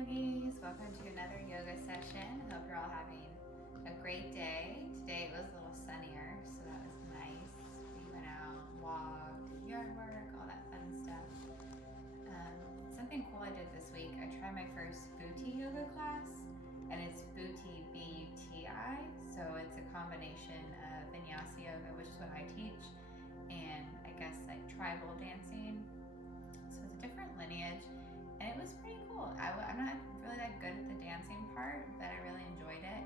yogis, welcome to another yoga session. Hope you're all having a great day. Today it was a little sunnier, so that was nice. We went out, walked, yard work, all that fun stuff. Something cool I did this week, I tried my first Booty yoga class, and it's Booty, B-U-T-I, so it's a combination of Vinyasa Yoga, which is what I teach, and I guess like tribal dancing. So it's a different lineage. And it was pretty cool. I'm not really that good at the dancing part, but I really enjoyed it.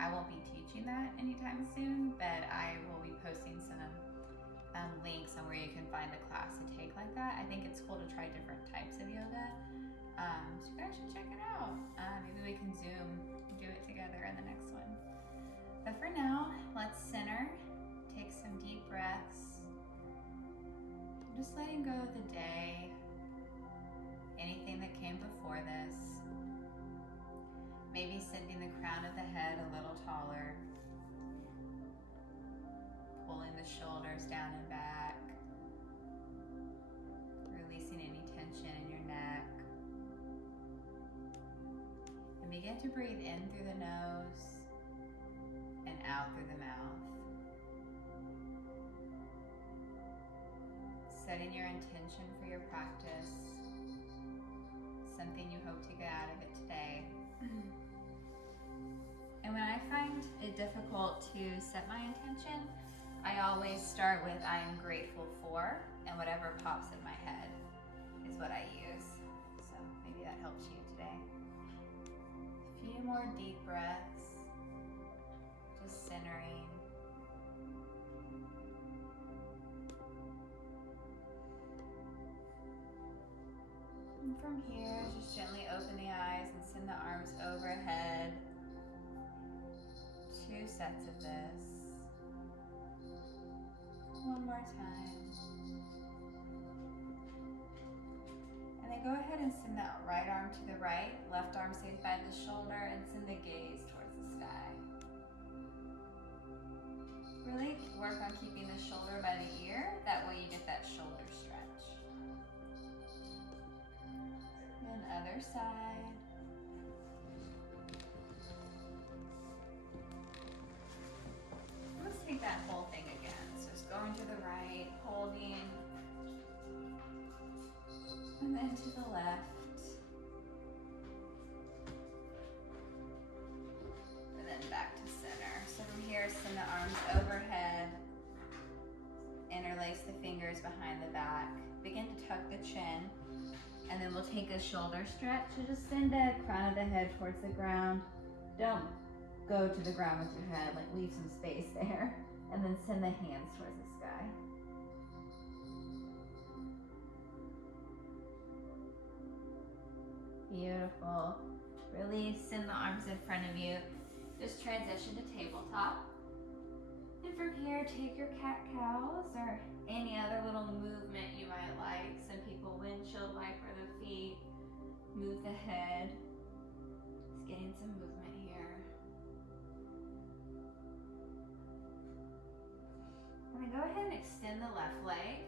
I won't be teaching that anytime soon, but I will be posting some links on where you can find a class to take like that. I think it's cool to try different types of yoga. So you guys should check it out. Maybe we can Zoom, do it together in the next one. But for now, let's center. Take some deep breaths. I'm just letting go of the day. Anything that came before this. Maybe sending the crown of the head a little taller. Pulling the shoulders down and back. Releasing any tension in your neck. And begin to breathe in through the nose and out through the mouth. Setting your intention for your practice. Something you hope to get out of it today. And when I find it difficult to set my intention, I always start with I am grateful for, and whatever pops in my head is what I use. So maybe that helps you today. A few more deep breaths, just centering. And from here, just gently open the eyes and send the arms overhead. 2 sets of this. One more time. And then go ahead and send that right arm to the right, left arm stays by the shoulder, and send the gaze towards the sky. Really work on keeping the shoulder by the ear, that way you get that shoulder stretch. And other side. Let's take that whole thing again. So it's going to the right, holding, and then to the left, and then back to center. So from here, send the arms overhead, interlace the fingers behind the back, begin to tuck the chin. And then we'll take a shoulder stretch. So just send the crown of the head towards the ground. Don't go to the ground with your head, like leave some space there. And then send the hands towards the sky. Beautiful. Release, send the arms in front of you. Just transition to tabletop. And from here, take your cat-cows or any other little movement you might like. Some people windshield wiper the feet, move the head. Just getting some movement here. And then go ahead and extend the left leg,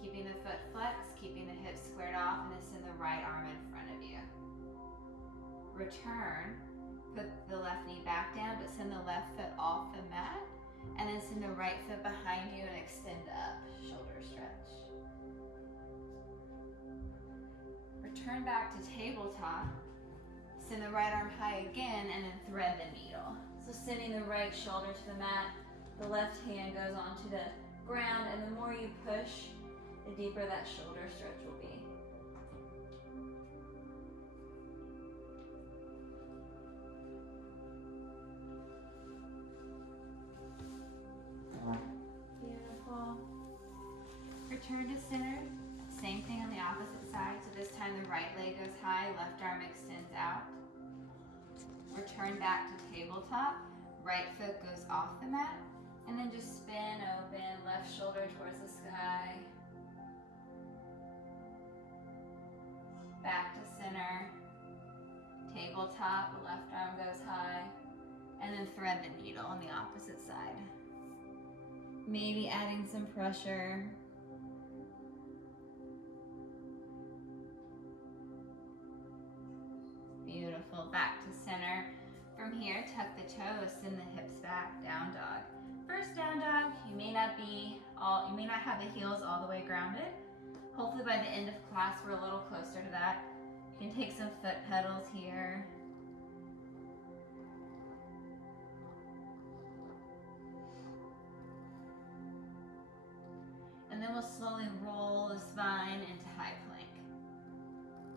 keeping the foot flexed, keeping the hips squared off, and then send the right arm in front of you. Return, put the left knee back down, but send the left foot off the mat. And then send the right foot behind you and extend up, shoulder stretch. Return back to tabletop. Send the right arm high again and then thread the needle. So sending the right shoulder to the mat, the left hand goes onto the ground, and the more you push, the deeper that shoulder stretch will be. Beautiful. Return to center. Same thing on the opposite side. So this time the right leg goes high, left arm extends out. Return back to tabletop. Right foot goes off the mat. And then just spin open, left shoulder towards the sky. Back to center. Tabletop, the left arm goes high. And then thread the needle on the opposite side. Maybe adding some pressure. Beautiful. Back to center. From here, tuck the toes, send the hips back, down dog. First down dog, you may not have the heels all the way grounded. Hopefully by the end of class, we're a little closer to that. You can take some foot pedals here. And then we'll slowly roll the spine into high plank.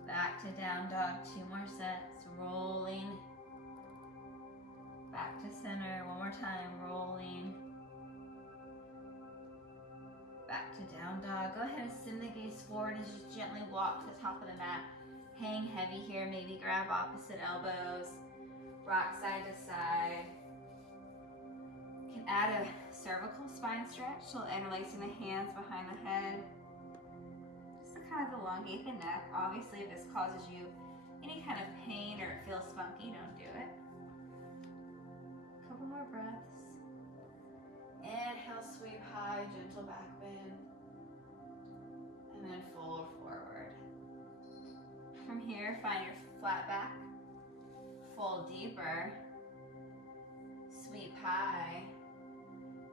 Back to down dog, 2 more sets, rolling. Back to center, one more time, rolling. Back to down dog. Go ahead and send the gaze forward and just gently walk to the top of the mat. Hang heavy here, maybe grab opposite elbows. Rock side to side. You can add a cervical spine stretch, so interlacing the hands behind the head. Just to kind of elongate the neck. Obviously, if this causes you any kind of pain or it feels funky, don't do it. Couple more breaths. Inhale, sweep high, gentle back bend. And then fold forward. From here, find your flat back. Fold deeper. Sweep high.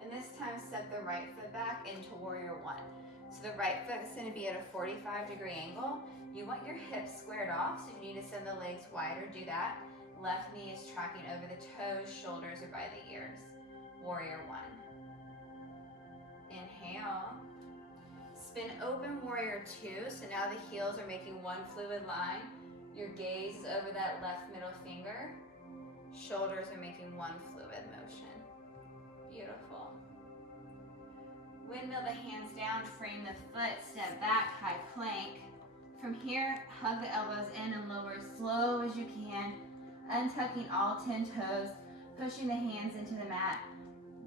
And this time, step the right foot back into warrior one. So the right foot is going to be at a 45-degree angle. You want your hips squared off, so you need to send the legs wider. Do that. Left knee is tracking over the toes, shoulders are by the ears. Warrior one. Inhale. Spin open, warrior two. So now the heels are making one fluid line. Your gaze is over that left middle finger. Shoulders are making one fluid motion. Beautiful. Windmill the hands down, frame the foot, step back, high plank. From here, hug the elbows in and lower as slow as you can. Untucking all 10 toes, pushing the hands into the mat,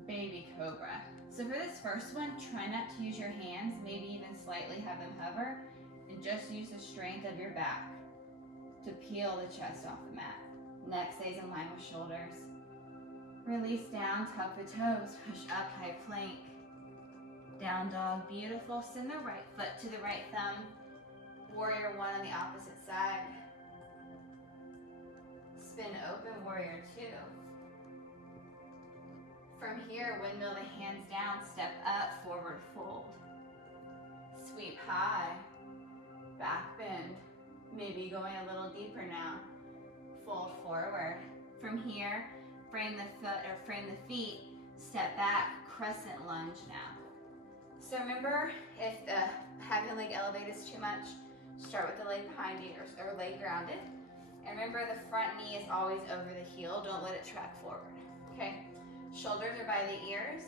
baby cobra. So for this first one, try not to use your hands, maybe even slightly have them hover, and just use the strength of your back to peel the chest off the mat. Neck stays in line with shoulders. Release down, tuck the toes, push up, high plank. Down dog, beautiful. Send the right foot to the right thumb. Warrior one on the opposite side. Spin open, warrior two. From here, windmill the hands down, step up, forward fold. Sweep high, back bend. Maybe going a little deeper now. Fold forward. From here, frame the foot or frame the feet, step back, crescent lunge now. So remember, if having the leg elevated is too much, start with the leg behind you or leg grounded. And remember, the front knee is always over the heel. Don't let it track forward, okay? Shoulders are by the ears.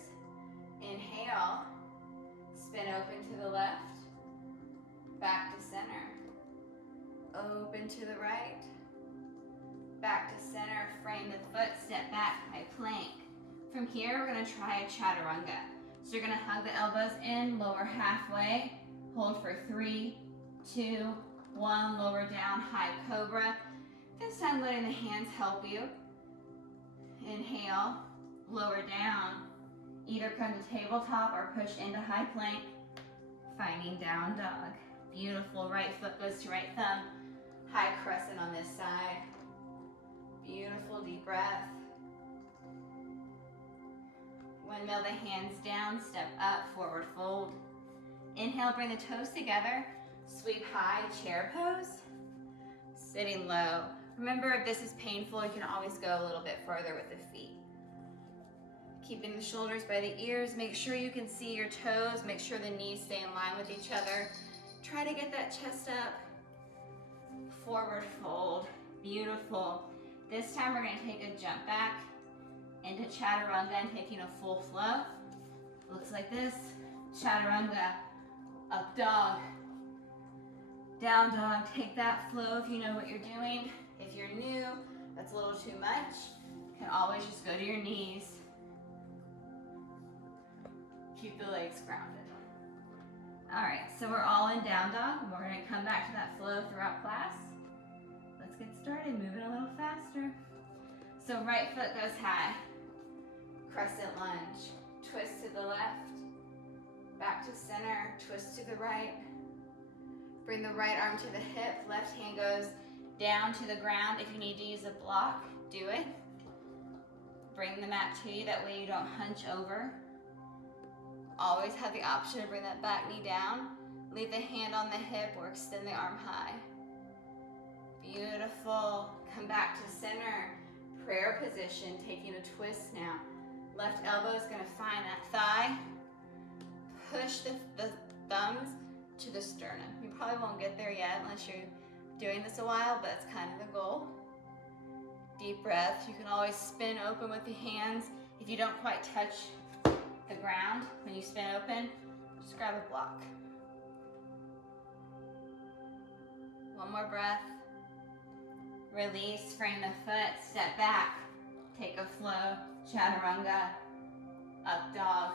Inhale, spin open to the left, back to center. Open to the right, back to center, frame the foot, step back, high plank. From here, we're gonna try a chaturanga. So you're gonna hug the elbows in, lower halfway, hold for 3, 2, 1, lower down, high cobra. This time letting the hands help you. Inhale, lower down. Either come to tabletop or push into high plank. Finding down dog. Beautiful, right foot goes to right thumb. High crescent on this side. Beautiful, deep breath. Windmill the hands down, step up, forward fold. Inhale, bring the toes together. Sweep high, chair pose. Sitting low. Remember, if this is painful, you can always go a little bit further with the feet. Keeping the shoulders by the ears. Make sure you can see your toes. Make sure the knees stay in line with each other. Try to get that chest up. Forward fold. Beautiful. This time we're going to take a jump back into chaturanga and taking a full flow. Looks like this. Chaturanga. Up dog. Down dog. Take that flow if you know what you're doing. If you're new, that's a little too much. You can always just go to your knees. Keep the legs grounded. All right, so we're all in down dog. We're gonna come back to that flow throughout class. Let's get started, moving a little faster. So right foot goes high. Crescent lunge. Twist to the left. Back to center, twist to the right. Bring the right arm to the hip, left hand goes down to the ground. If you need to use a block, do it. Bring the mat to you, that way you don't hunch over. Always have the option to bring that back knee down. Leave the hand on the hip or extend the arm high. Beautiful. Come back to center. Prayer position, taking a twist now. Left elbow is going to find that thigh. Push the thumbs to the sternum. You probably won't get there yet unless you're doing this a while, but it's kind of the goal. Deep breath. You can always spin open with the hands. If you don't quite touch the ground when you spin open, just grab a block. One more breath. Release, frame the foot, step back. Take a flow, chaturanga, up dog,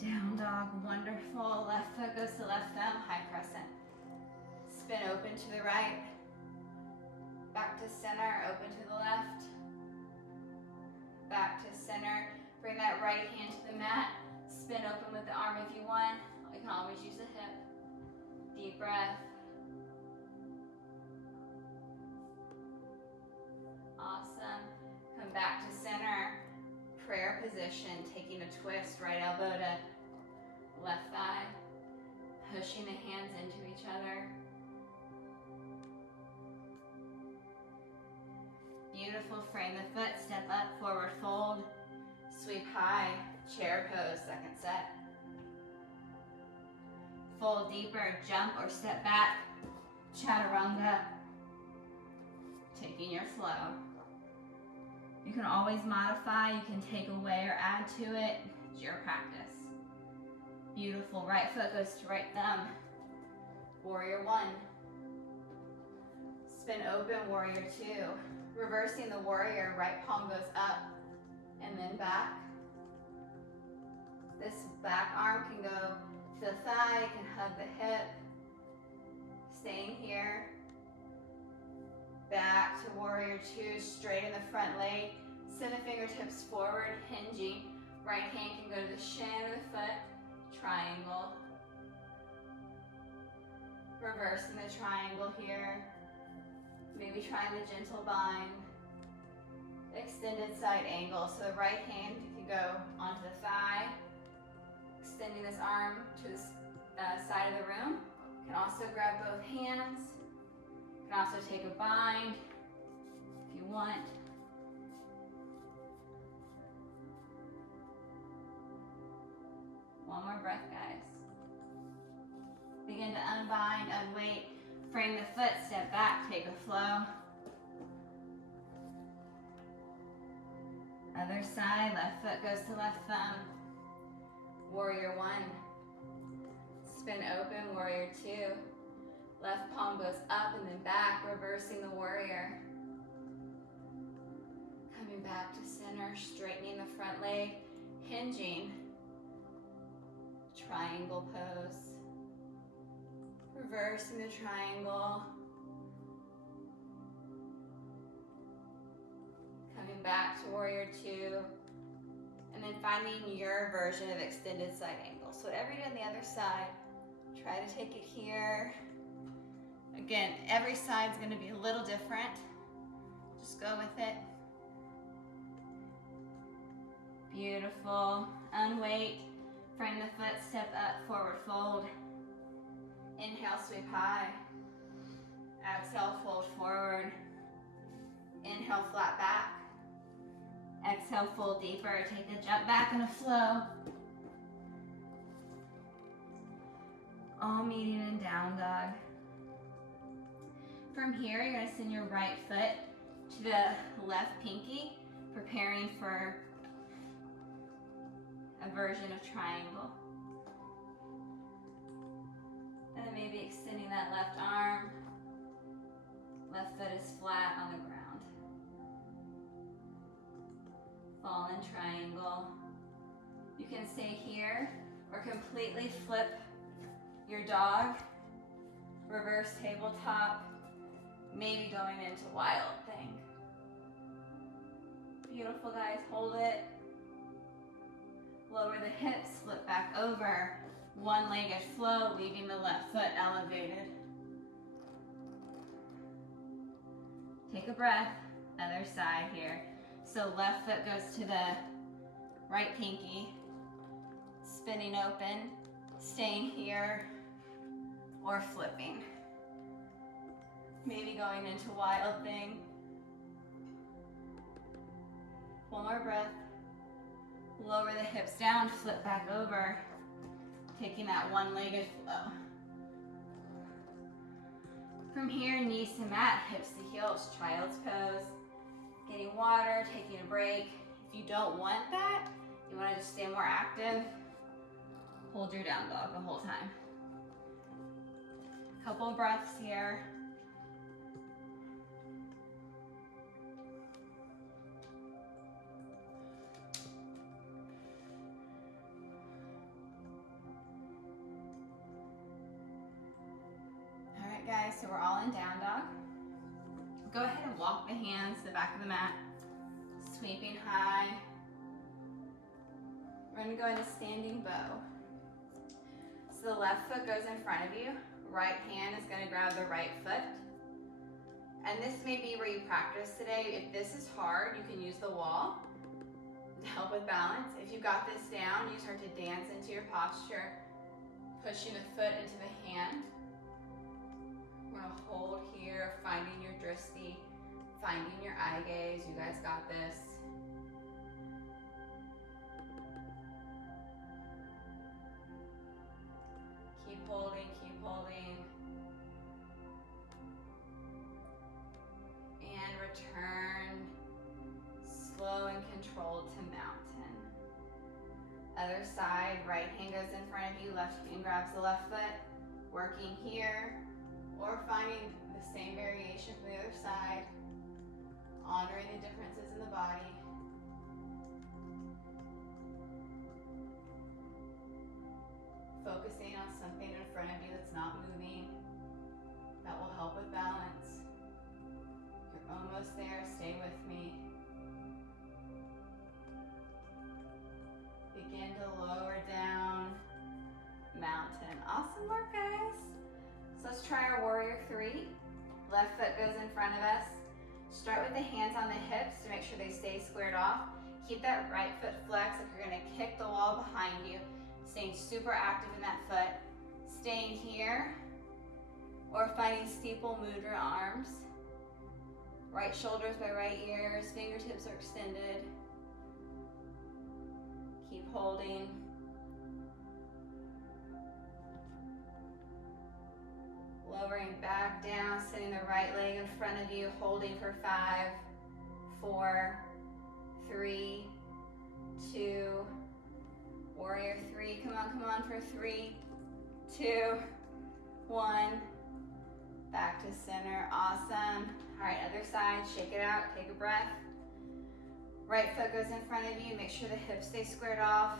down dog, wonderful. Left foot goes to left thumb, high crescent. Spin open to the right. Back to center, open to the left. Back to center. Bring that right hand to the mat. Spin open with the arm if you want. You can always use the hip. Deep breath. Awesome. Come back to center. Prayer position, taking a twist. Right elbow to left thigh. Pushing the hands into each other. Beautiful. Frame the foot, step up, forward fold. Sweep high, chair pose, second set. Fold deeper, jump or step back. Chaturanga. Taking your flow. You can always modify, you can take away or add to it. It's your practice. Beautiful. Right foot goes to right thumb. Warrior one. Spin open, warrior two. Reversing the warrior, right palm goes up and then back. This back arm can go to the thigh, can hug the hip. Staying here. Back to warrior two, straighten the front leg. Send the fingertips forward, hinging. Right hand can go to the shin of the foot, triangle. Reversing the triangle here. Maybe trying the gentle bind. Extended side angle. So the right hand can go onto the thigh. Extending this arm to the side of the room. You can also grab both hands. You can also take a bind if you want. One more breath, guys. Begin to unbind, unweight. Frame the foot, step back, take a flow. Other side, left foot goes to left thumb. Warrior one. Spin open, warrior two. Left palm goes up and then back, reversing the warrior. Coming back to center, straightening the front leg, hinging. Triangle pose. Reversing the triangle. Coming back to warrior two. And then finding your version of extended side angle. So whatever you do on the other side, try to take it here. Again, every side's going to be a little different. Just go with it. Beautiful. Unweight. Frame the foot, step up, forward fold. Inhale, sweep high. Exhale, fold forward. Inhale, flat back. Exhale, fold deeper. Take a jump back in a flow. All meeting in down dog. From here, you're going to send your right foot to the left pinky, preparing for a version of triangle. And then maybe extending that left arm. Left foot is flat on the ground. Fallen triangle. You can stay here or completely flip your dog. Reverse tabletop. Maybe going into wild thing. Beautiful, guys. Hold it. Lower the hips, flip back over. One-legged flow, leaving the left foot elevated. Take a breath. Other side here. So left foot goes to the right pinky, spinning open, staying here, or flipping. Maybe going into wild thing. One more breath. Lower the hips down, flip back over, taking that one-legged flow. From here, knees to mat, hips to heels, child's pose. Getting water, taking a break. If you don't want that, you want to just stay more active, hold your down dog the whole time. Couple breaths here. All right, guys, so we're all in down dog. Go ahead and walk the hands to the back of the mat, sweeping high. We're gonna go into standing bow. So the left foot goes in front of you, right hand is gonna grab the right foot. And this may be where you practice today. If this is hard, you can use the wall to help with balance. If you got this down, you start to dance into your posture, pushing the foot into the hand. We're gonna hold here, finding your drishti, finding your eye gaze. You guys got this. Keep holding, keep holding. And return, slow and controlled to mountain. Other side, right hand goes in front of you, left hand grabs the left foot, working here, or finding the same variation from the other side, honoring the differences in the body. Focusing on something in front of you that's not moving, that will help with balance. You're almost there, stay with me. Begin to lower down, mountain. Awesome work, guys. So let's try our warrior three. Left foot goes in front of us. Start with the hands on the hips to make sure they stay squared off. Keep that right foot flexed like you're gonna kick the wall behind you. Staying super active in that foot. Staying here, or finding steeple mudra arms. Right shoulders by right ears, fingertips are extended. Keep holding. Lowering back down, sitting the right leg in front of you, holding for 5, 4, 3, 2, warrior 3, come on for 3, 2, 1, back to center, awesome. All right, other side, shake it out, take a breath. Right foot goes in front of you, make sure the hips stay squared off.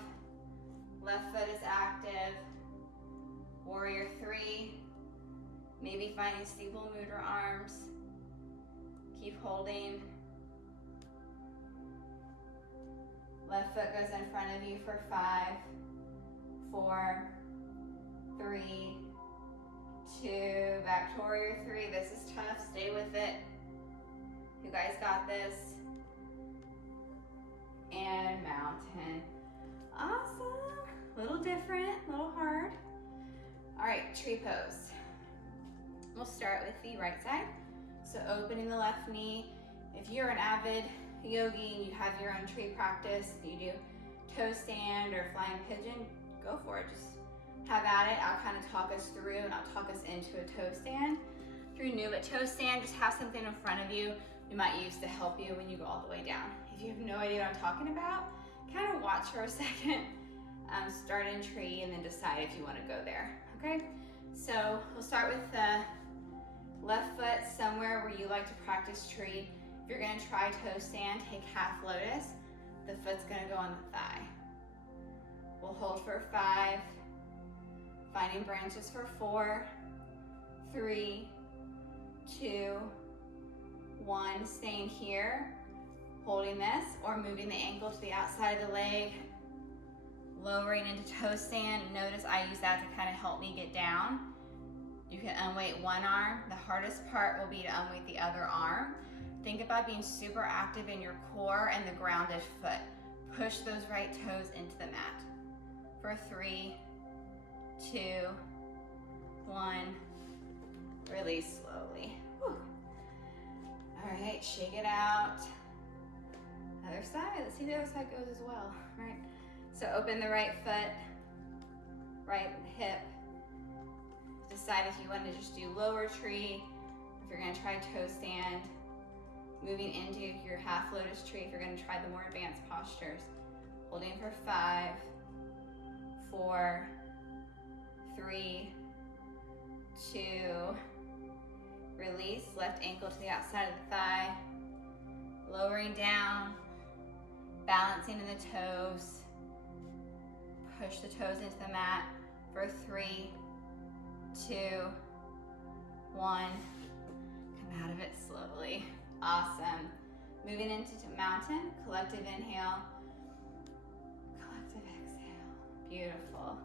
Left foot is active. Warrior 3, maybe finding steeple mudra arms. Keep holding. Left foot goes in front of you for 5, 4, 3, 2, back to warrior 3. This is tough, stay with it. You guys got this. And mountain. Awesome. A little different, a little hard. All right, tree pose. We'll start with the right side. So opening the left knee. If you're an avid yogi and you have your own tree practice, you do toe stand or flying pigeon, go for it. Just have at it. I'll kind of talk us through and I'll talk us into a toe stand. If you're new at toe stand, just have something in front of you you might use to help you when you go all the way down. If you have no idea what I'm talking about, kind of watch for a second, start in tree and then decide if you want to go there, okay? So we'll start with the left foot somewhere where you like to practice tree. If you're gonna try toe stand, take half lotus. The foot's gonna go on the thigh. We'll hold for 5, finding branches for 4, 3, 2, 1, staying here, holding this, or moving the ankle to the outside of the leg, lowering into toe stand. Notice I use that to kind of help me get down. You can unweight one arm. The hardest part will be to unweight the other arm. Think about being super active in your core and the grounded foot. Push those right toes into the mat. For 3, 2, 1. Release slowly. Whew. All right, shake it out. Other side, let's see the other side goes as well, right? So open the right foot, right hip. Decide if you want to just do lower tree, if you're gonna try toe stand, moving into your half lotus tree if you're gonna try the more advanced postures. Holding for 5, 4, 3, 2, release, left ankle to the outside of the thigh, lowering down, balancing in the toes, push the toes into the mat for 3, 2, 1, come out of it slowly. Awesome. Moving into mountain, collective inhale, collective exhale. Beautiful.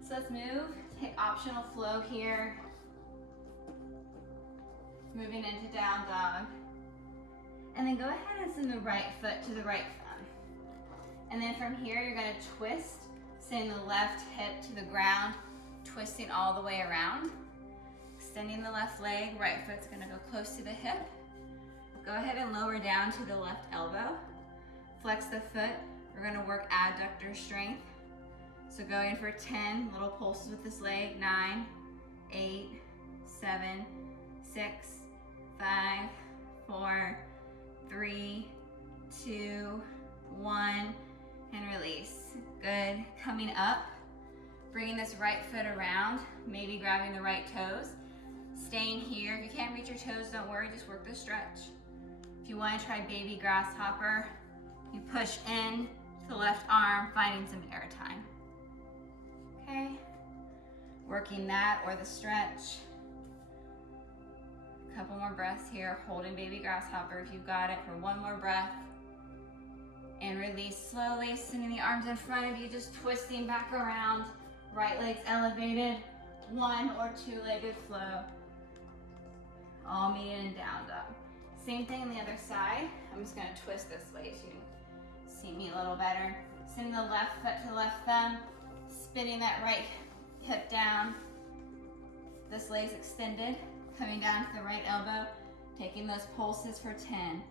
So let's move, take optional flow here. Moving into down dog. And then go ahead and send the right foot to the right thumb. And then from here, you're gonna twist, sending the left hip to the ground, twisting all the way around. Extending the left leg, right foot's gonna go close to the hip. Go ahead and lower down to the left elbow. Flex the foot. We're gonna work adductor strength. So going for 10 little pulses with this leg. 9, 8, 7, 6, 5, 4, 3, 2, 1, and release. Good. Coming up, bringing this right foot around, maybe grabbing the right toes. Staying here. If you can't reach your toes, don't worry, just work the stretch. If you want to try baby grasshopper, you push in to the left arm, finding some air time. Okay, working that or the stretch. A couple more breaths here, holding baby grasshopper if you've got it for one more breath. And release slowly, sending the arms in front of you, just twisting back around. Right leg's elevated, 1 or 2-legged flow. All meeting in down dog. Same thing on the other side. I'm just gonna twist this way so you can see me a little better. Sending the left foot to the left thumb, spinning that right hip down. This leg's extended, coming down to the right elbow, taking those pulses for 10,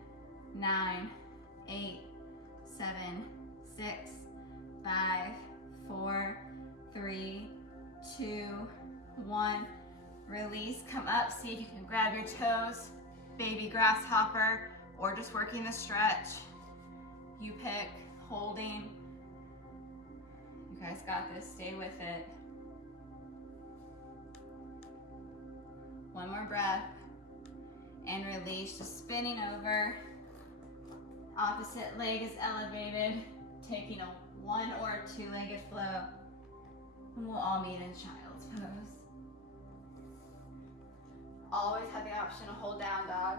9, 8, 7, 6, 5, 4, 3, 2, 1. Release, come up, see if you can grab your toes, baby grasshopper, or just working the stretch. You pick, holding. You guys got this, stay with it. One more breath, and release, just spinning over. Opposite leg is elevated, taking a 1 or 2-legged flow. And we'll all meet in child's pose. Always have the option to hold down dog.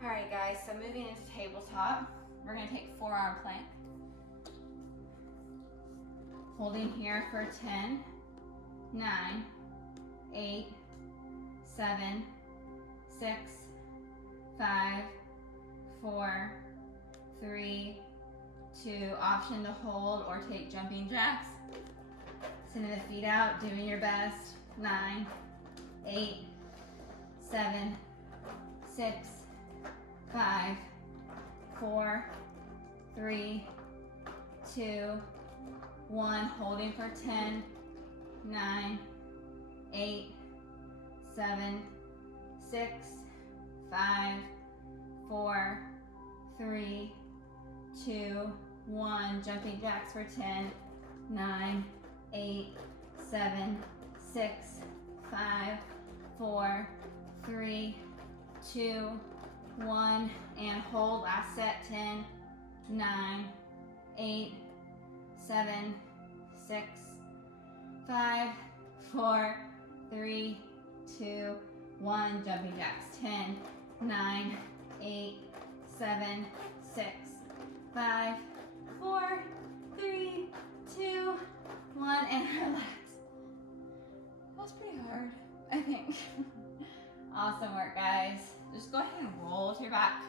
All right, guys, so moving into tabletop, we're gonna take forearm plank. Holding here for 10, 9, 8, 7, 6, 5, 4, 3, 2, option to hold or take jumping jacks. Sending the feet out, doing your best. 9, 8, 7, 6, 5, 4, 3, 2, 1. Holding for 10, 9, 8, 7, 6, 5, 4, 3, 2, 1. Jumping jacks for 10, 9, 8, 7, 6, 5, 4, 3, 2, 1, and hold. Last set. 10, 9, 8, 7, 6, 5, 4, 3, 2, 1. Jumping jacks. 10, 9, 8, 7, 6, 5, 4, 3, 2, 1, and relax. That was pretty hard, I think. Awesome work, guys. Just go ahead and roll to your back.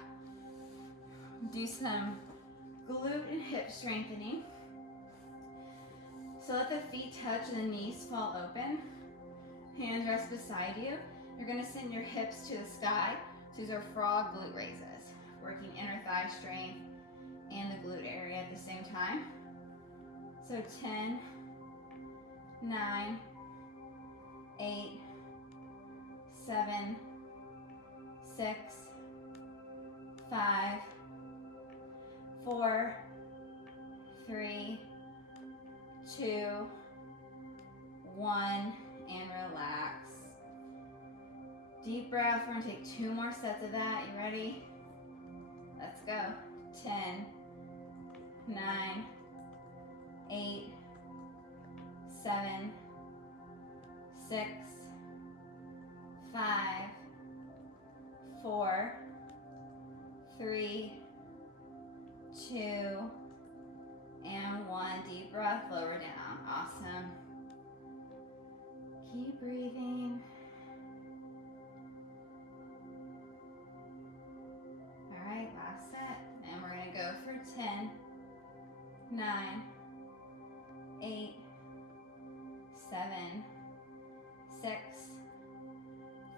Do some glute and hip strengthening. So let the feet touch and the knees fall open. Hands rest beside you. You're gonna send your hips to the sky. So these are frog glute raises. Working inner thigh strength and the glute area at the same time. So 10, 9, 8, 7, 6, 5, 4, 3, 2, 1, and relax. Deep breath. We're gonna take 2 more sets of that. You ready? Let's go. 10, 9, 8, 7, 6, 5, 4, 3, 2, and 1. Deep breath, lower down. Awesome. Keep breathing. All right, last set. And we're gonna go for 10, 9, 8, 7, 6,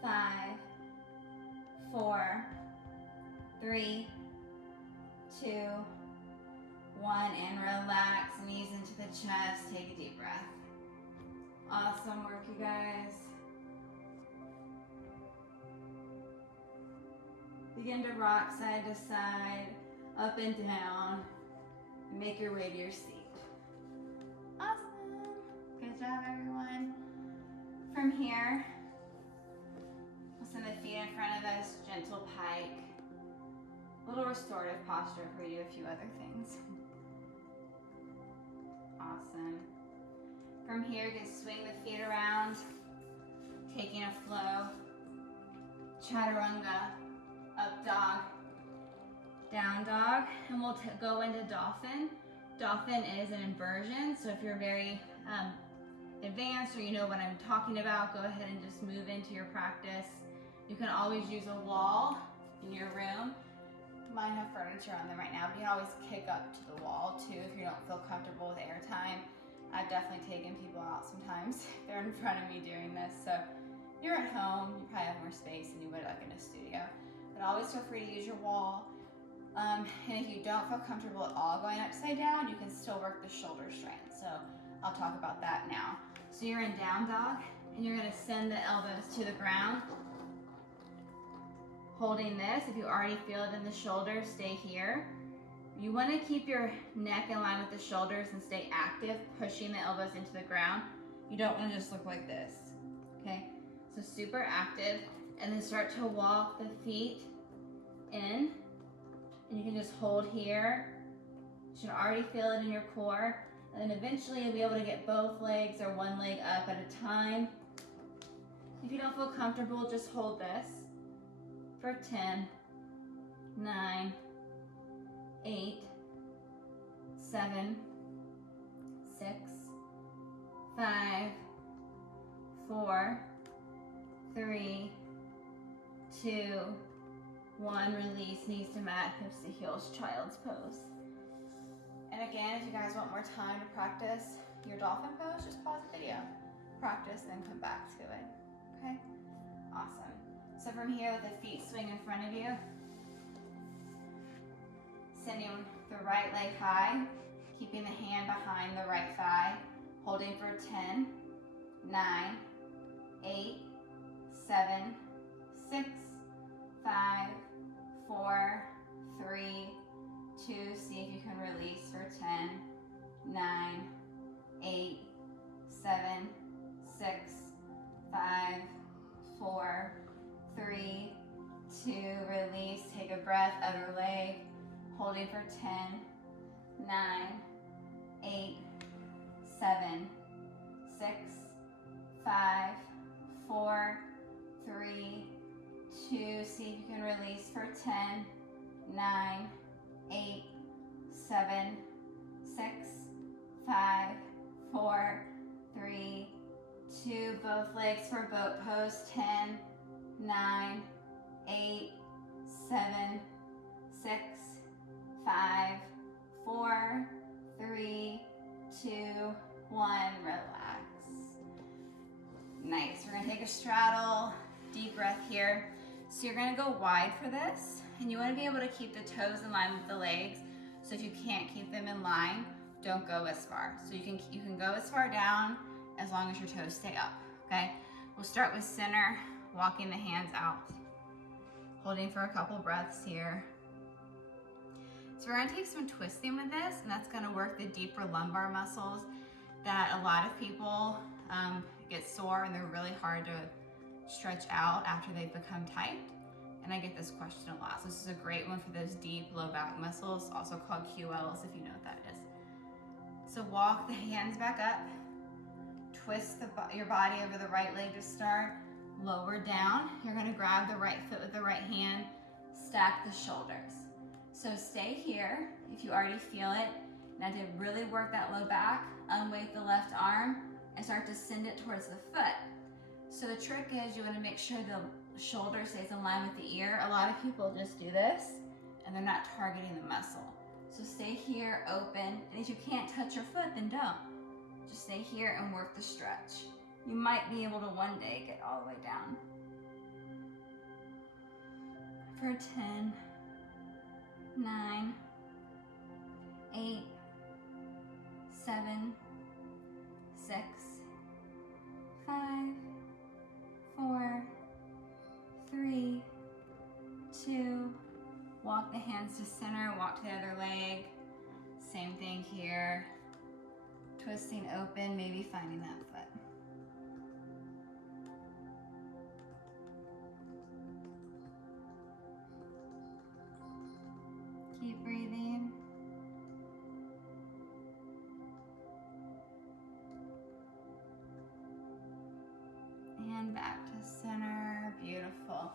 5, 4, 3, 2, 1, and relax. Knees into the chest. Take a deep breath. Awesome work, you guys. Begin to rock side to side, up and down, and make your way to your seat. Awesome. Good job, everyone. From here, we'll send the feet in front of us, gentle pike. A little restorative posture for you, a few other things. Awesome. From here, you can swing the feet around, taking a flow. Chaturanga, up dog, down dog, and we'll go into dolphin. Dolphin is an inversion, so if you're very advanced or you know what I'm talking about, go ahead and just move into your practice. You can always use a wall in your room. Mine have furniture on them right now, but you can always kick up to the wall too if you don't feel comfortable with airtime. I've definitely taken people out sometimes. They're in front of me doing this, so you're at home, you probably have more space than you would like in a studio. But always feel free to use your wall. And if you don't feel comfortable at all going upside down, you can still work the shoulder strength. So I'll talk about that now. So you're in down dog, and you're gonna send the elbows to the ground. Holding this, if you already feel it in the shoulders, stay here. You wanna keep your neck in line with the shoulders and stay active, pushing the elbows into the ground. You don't wanna just look like this, okay? So super active, and then start to walk the feet in, and you can just hold here. You should already feel it in your core, and then eventually you'll be able to get both legs or one leg up at a time. If you don't feel comfortable, just hold this for 10, 9, 8, 7, 6, 5, 4, 3, 2, 1. Release, knees to mat, hips to heels, child's pose. And again, if you guys want more time to practice your dolphin pose, just pause the video, practice, then come back to it, okay? Awesome. So from here, let the feet swing in front of you. Sending the right leg high, keeping the hand behind the right thigh, holding for 10, 9, 8, 7, 6, 5, 4, 3, 2. See if you can release for 10, 9, 8, 7, 6, 5, 4, 3, 2. Release. Take a breath. Other leg. Holding for 10, 9, 8, 7, 6, 5, 4, 3, 2. See if you can release for 10, 9, 8, 7, 6, 5, 4, 3, 2. Both legs for boat pose. 10, 9, 8, 7, 6, 5, 4, 3, 2, 1. Relax. Nice. We're going to take a straddle. Deep breath here. So you're going to go wide for this, and you want to be able to keep the toes in line with the legs. So if you can't keep them in line, don't go as far. So you can go as far down as long as your toes stay up, okay? We'll start with center, walking the hands out, holding for a couple breaths here. So we're gonna take some twisting with this, and that's gonna work the deeper lumbar muscles that a lot of people get sore and they're really hard to stretch out after they've become tight. And I get this question a lot. So this is a great one for those deep low back muscles, also called QLs if you know what that is. So walk the hands back up, twist your body over the right leg to start, lower down. You're gonna grab the right foot with the right hand, stack the shoulders. So stay here if you already feel it. Now to really work that low back, unweight the left arm and start to send it towards the foot. So the trick is you wanna make sure the shoulder stays in line with the ear. A lot of people just do this and they're not targeting the muscle. So stay here, open, and if you can't touch your foot, then don't. Just stay here and work the stretch. You might be able to one day get all the way down. For 10, 9, 8, 7, 6, 5, 4, 3, 2, walk the hands to center, walk to the other leg. Same thing here. Twisting open, maybe finding that foot. Keep breathing. And back to center, beautiful.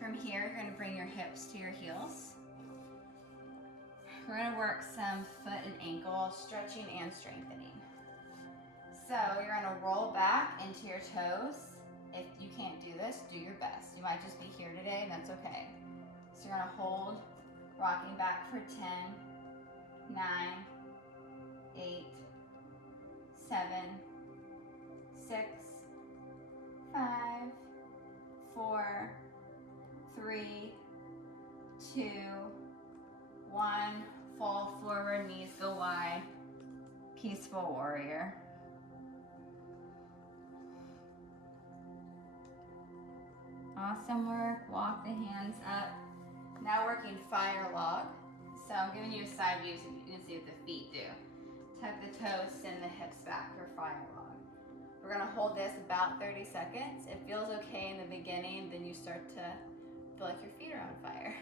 From here, you're gonna bring your hips to your heels. We're gonna work some foot and ankle stretching and strengthening. So you're gonna roll back into your toes. If you can't do this, do your best. You might just be here today, and that's okay. So you're gonna hold, rocking back for 10, 9, 8, 7, 6, 5, 4, 3, 2, 1. Fall forward, knees go wide. Peaceful warrior. Awesome work. Walk the hands up. Now working fire log. So I'm giving you a side view so you can see what the feet do. Tuck the toes, send the hips back for fire log. We're gonna hold this about 30 seconds. It feels okay in the beginning, then you start to feel like your feet are on fire.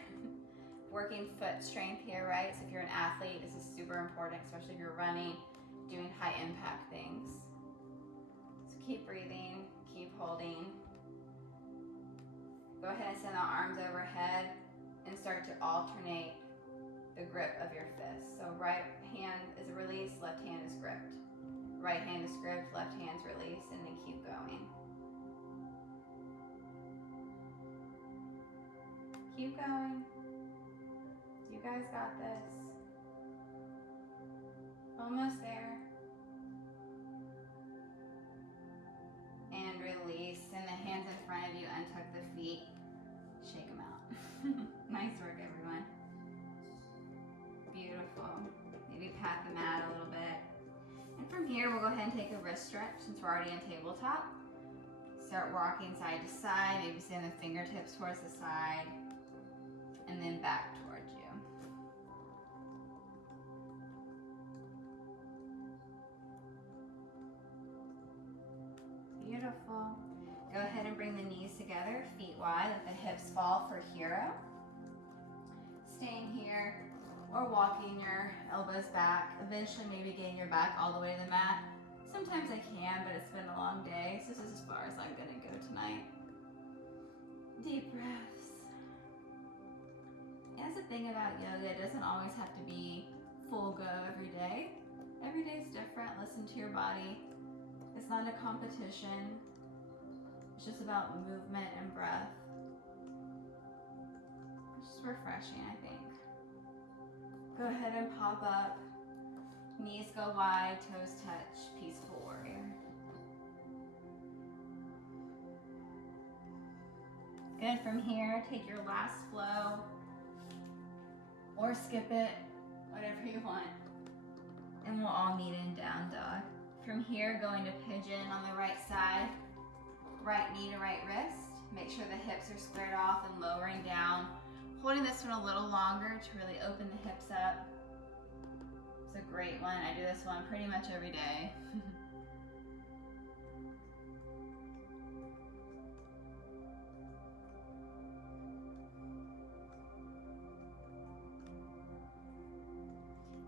Working foot strength here, right? So if you're an athlete, this is super important, especially if you're running, doing high impact things. So keep breathing, keep holding. Go ahead and send the arms overhead and start to alternate the grip of your fists. So right hand is released, left hand is gripped. Right hand is gripped, left hand's released, and then keep going. Keep going. You guys got this. Almost there. And release. Send the hands in front of you, untuck the feet. Shake them out. Nice work, everyone. Beautiful. Maybe pat the mat a little bit. And from here, we'll go ahead and take a wrist stretch since we're already on tabletop. Start rocking side to side. Maybe send the fingertips towards the side. And then back towards you. Beautiful. Go ahead and bring the knees together, feet wide, let the hips fall for hero. Staying here or walking your elbows back. Eventually maybe getting your back all the way to the mat. Sometimes I can, but it's been a long day, so this is as far as I'm gonna go tonight. Deep breaths. And that's the thing about yoga, it doesn't always have to be full go every day. Every day is different. Listen to your body. It's not a competition. It's just about movement and breath. It's just refreshing, I think. Go ahead and pop up. Knees go wide, toes touch, peaceful warrior. Good, from here, take your last flow, or skip it, whatever you want. And we'll all meet in down dog. From here, going to pigeon on the right side, right knee to right wrist. Make sure the hips are squared off and lowering down. Holding this one a little longer to really open the hips up. It's a great one. I do this one pretty much every day.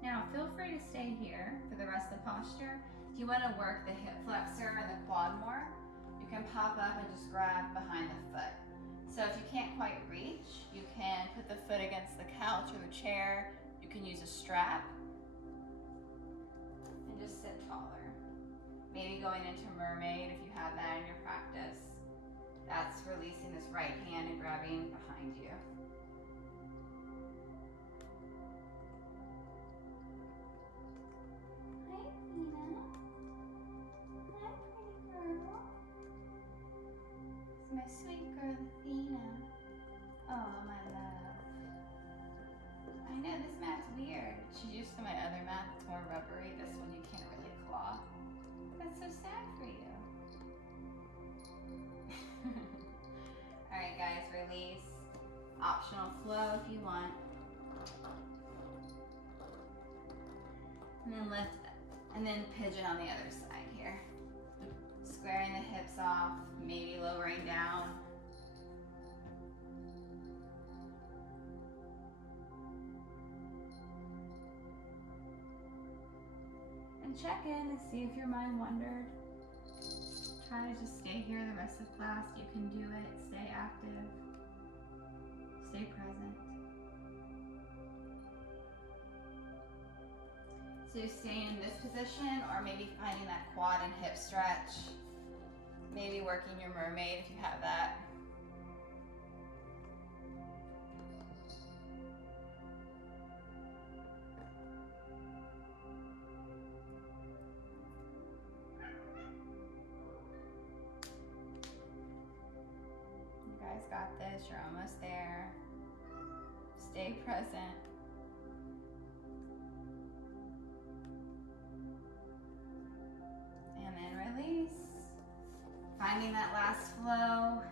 Now feel free to stay here for the rest of the posture. If you want to work the hip flexor or the quad more, you can pop up and just grab behind the foot. So if you can't quite reach, you can put the foot against the couch or the chair. You can use a strap and just sit taller. Maybe going into mermaid if you have that in your practice. That's releasing this right hand and grabbing behind you. My sweet girl, Athena. Oh, my love. I know, this mat's weird. She's used to my other mat that's more rubbery. This one you can't really claw. That's so sad for you. Alright guys, release. Optional flow if you want. And then lift, and then pigeon on the other side here. Squaring the hips off, maybe lowering down. And check in and see if your mind wandered. Try to just stay here the rest of class. You can do it. Stay active. Stay present. So stay in this position, or maybe finding that quad and hip stretch. Maybe working your mermaid if you have that. You guys got this, you're almost there. Stay present. And then release. Finding that last flow.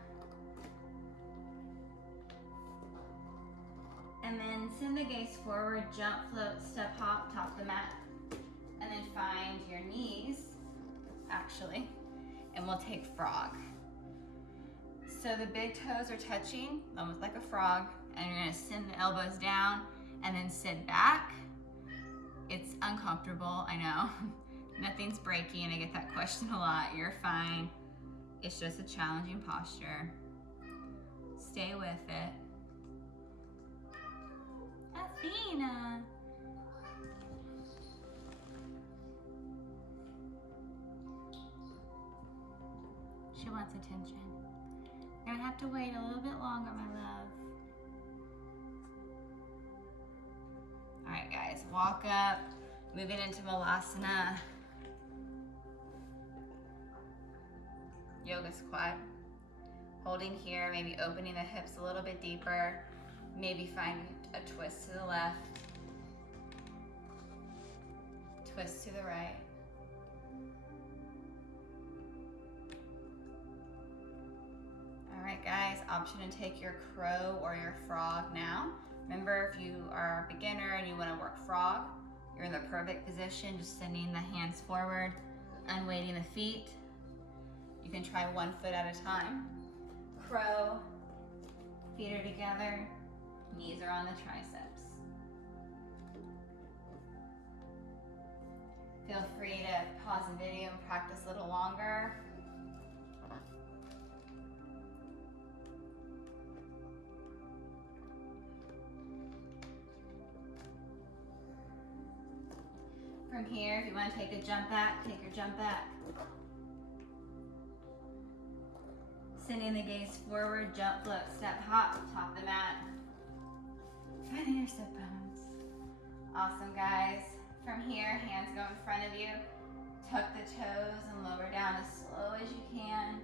And then send the gaze forward, jump, float, step, hop, top the mat. And then find your knees, actually, and we'll take frog. So the big toes are touching, almost like a frog, and you're gonna send the elbows down and then sit back. It's uncomfortable, I know. Nothing's breaking, I get that question a lot. You're fine. It's just a challenging posture. Stay with it. Athena. She wants attention. You're gonna have to wait a little bit longer, my love. All right, guys, walk up, moving into Malasana. Yoga squat. Holding here, maybe opening the hips a little bit deeper. Maybe finding a twist to the left. Twist to the right. All right, guys, option to take your crow or your frog now. Remember, if you are a beginner and you want to work frog, you're in the perfect position, just sending the hands forward, unweighting the feet. You can try one foot at a time. Crow, feet are together, knees are on the triceps. Feel free to pause the video and practice a little longer. From here, if you want to take a jump back, take your jump back. Sending the gaze forward, jump, float, step, hop, top the mat. Finding your sit bones. Awesome, guys. From here, hands go in front of you. Tuck the toes and lower down as slow as you can.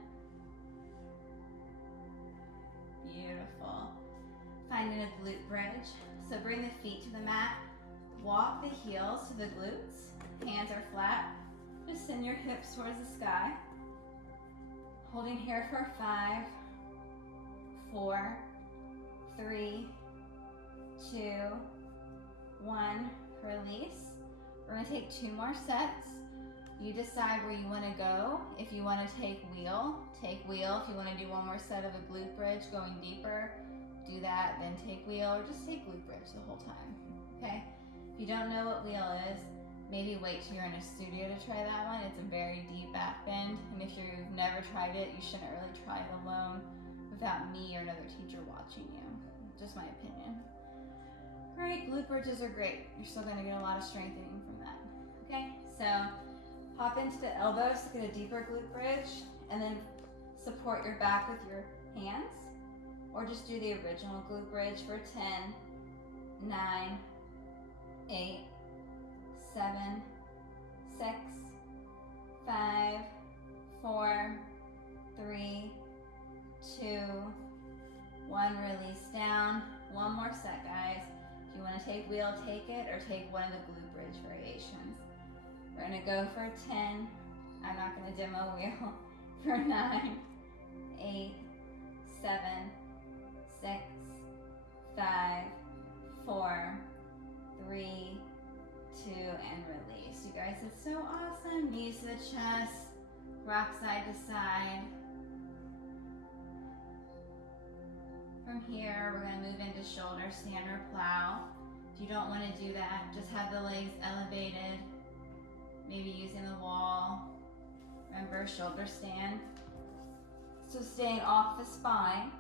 Beautiful. Finding a glute bridge. So bring the feet to the mat. Walk the heels to the glutes. Hands are flat. Just send your hips towards the sky. Holding here for 5, 4, 3, 2, 1. Release. We're going to take 2 more sets. You decide where you want to go. If you want to take wheel, take wheel. If you want to do 1 more set of a glute bridge going deeper, do that, then take wheel, or just take glute bridge the whole time, okay? If you don't know what wheel is, maybe wait till you're in a studio to try that one. It's a very deep back bend, and if you've never tried it, you shouldn't really try it alone without me or another teacher watching you. Just my opinion. Great, glute bridges are great. You're still gonna get a lot of strengthening from that, okay? So hop into the elbows to get a deeper glute bridge, and then support your back with your hands, or just do the original glute bridge for 10, 9, 8, 7, 6, 5, 4, 3, 2, 1. Release down. 1 more set, guys. If you want to take wheel, take it, or take one of the glute bridge variations. We're going to go for 10. I'm not going to demo wheel. For 9, 8, 7, 6, 5, 4, 3, 2, and release. You guys, it's so awesome. Knees to the chest, rock side to side. From here, we're going to move into shoulder stand or plow. If you don't want to do that, just have the legs elevated, maybe using the wall. Remember, shoulder stand. So staying off the spine,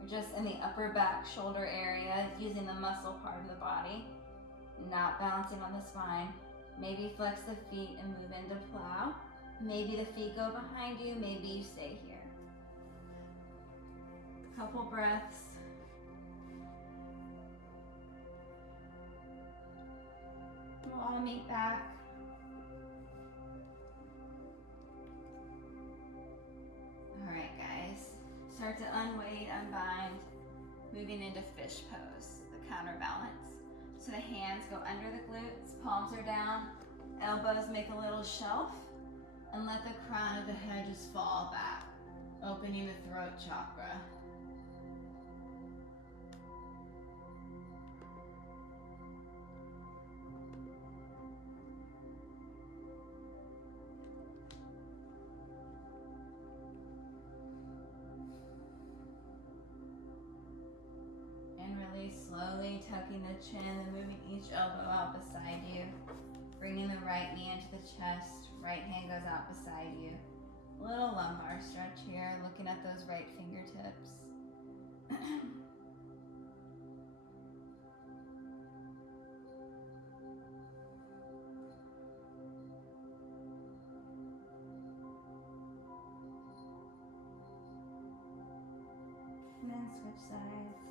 or just in the upper back shoulder area, using the muscle part of the body, not balancing on the spine. Maybe flex the feet and move into plow. Maybe the feet go behind you, maybe you stay here. Couple breaths. We'll all meet back. All right, guys. Start to unweight, unbind, moving into fish pose, the counterbalance. So the hands go under the glutes, palms are down, elbows make a little shelf, and let the crown of the head just fall back, opening the throat chakra. Slowly tucking the chin and moving each elbow out beside you. Bringing the right knee into the chest. Right hand goes out beside you. A little lumbar stretch here, looking at those right fingertips. And then switch sides.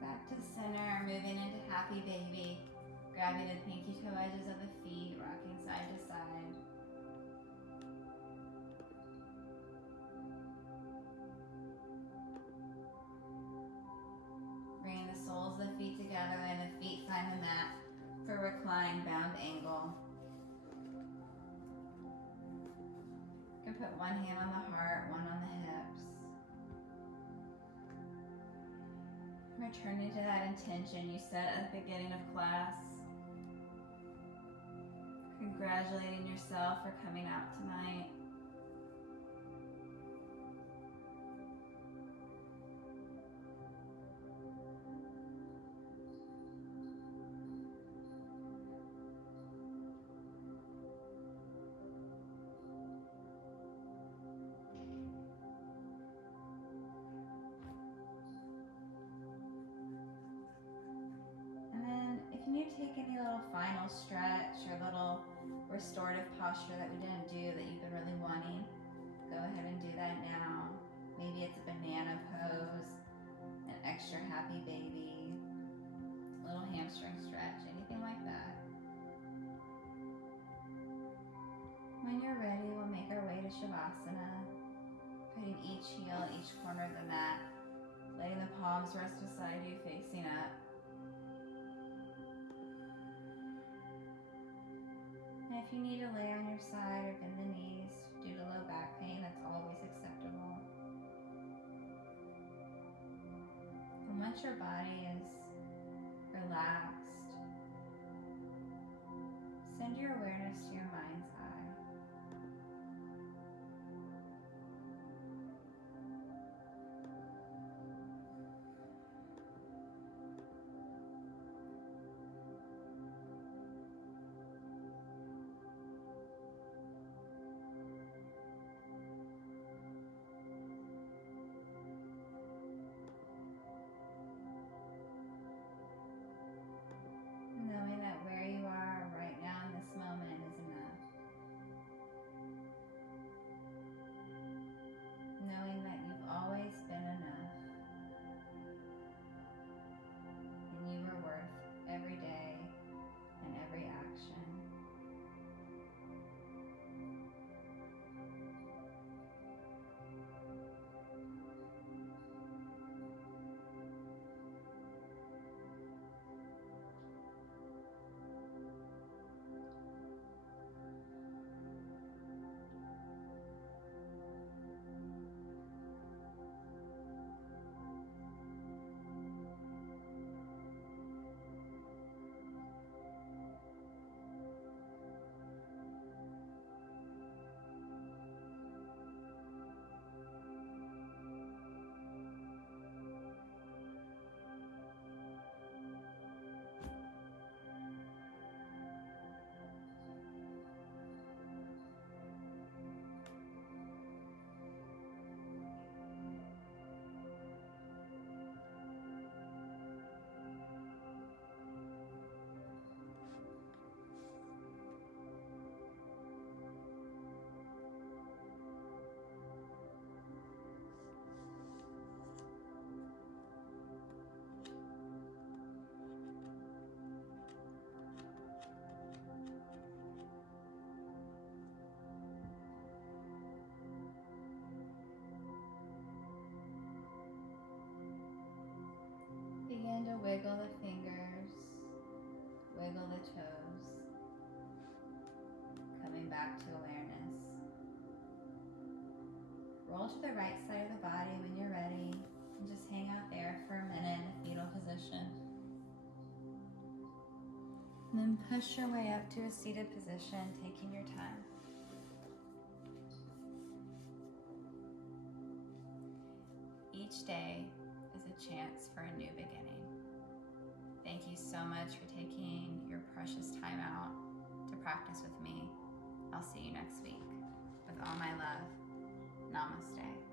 Back to center, moving into happy baby. Grabbing the pinky toe edges of the feet, rocking side to side. Bringing the soles of the feet together and the feet find the mat for reclined bound angle. You can put one hand on the heart, one on the hips. Returning to that intention you set at the beginning of class. Congratulating yourself for coming out tonight. little final stretch or little restorative posture that we didn't do that you've been really wanting, go ahead and do that now. Maybe it's a banana pose, an extra happy baby, a little hamstring stretch, anything like that. When you're ready, we'll make our way to Shavasana, putting each heel in each corner of the mat, letting the palms rest beside you, facing up. And if you need to lay on your side or bend the knees due to low back pain, that's always acceptable. And once your body is relaxed, send your awareness to your mind's eye. Knowing that where you are right now in this moment is enough. Knowing that you've always been enough. And you are worth every day and every action. Begin to wiggle the fingers, wiggle the toes, coming back to awareness. Roll to the right side of the body when you're ready, and just hang out there for a minute in a fetal position. And then push your way up to a seated position, taking your time. Each day is a chance for a new beginning. Thank you so much for taking your precious time out to practice with me. I'll see you next week. With all my love, namaste.